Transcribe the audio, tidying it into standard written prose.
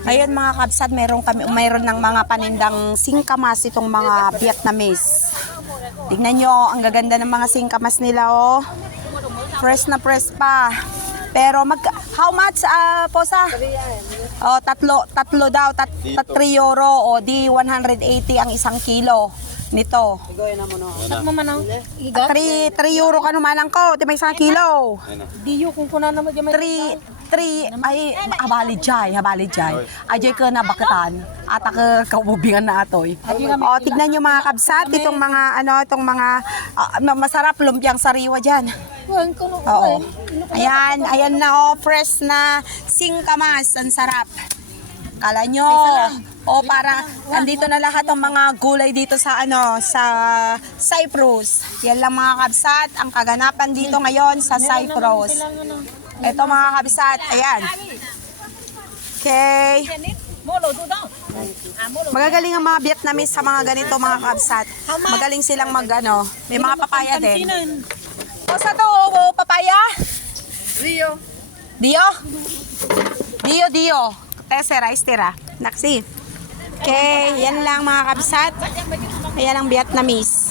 Ngayon mga kabsat, mayroon ng mga panindang singkamas itong mga Vietnamese. Tignan nyo, ang gaganda ng mga singkamas nila, oh. Fresh na fresh pa. Pero how much, Posa? Oh, tatlo daw, 3 euro, o di 180 ang isang kilo nito. 3 euro ka naman lang ko, di may isang kilo. Diyo kung kuna na 3 ay habali jay. Ajay ka na bakatan. Ata ka kaubingan na atoy. O tignan niyo mga kabsat, itong mga masarap lumpiang sariwa diyan. Oo. Ayan na, oh, fresh na singkamas, ang sarap. Kala nyo, o para andito na lahat ng mga gulay dito sa sa Cyprus. Yan lang mga kabsat, ang kaganapan dito ngayon sa Cyprus. Ito mga kabsat, ayan. Okay. Magagaling ang mga Vietnamese sa mga ganito mga kabsat. Magaling silang may mga papaya din. O sa to, papaya? Dio. Tesera, istira. Naksi. Okay, yan lang mga kabsat. Ayan ang Vietnamese.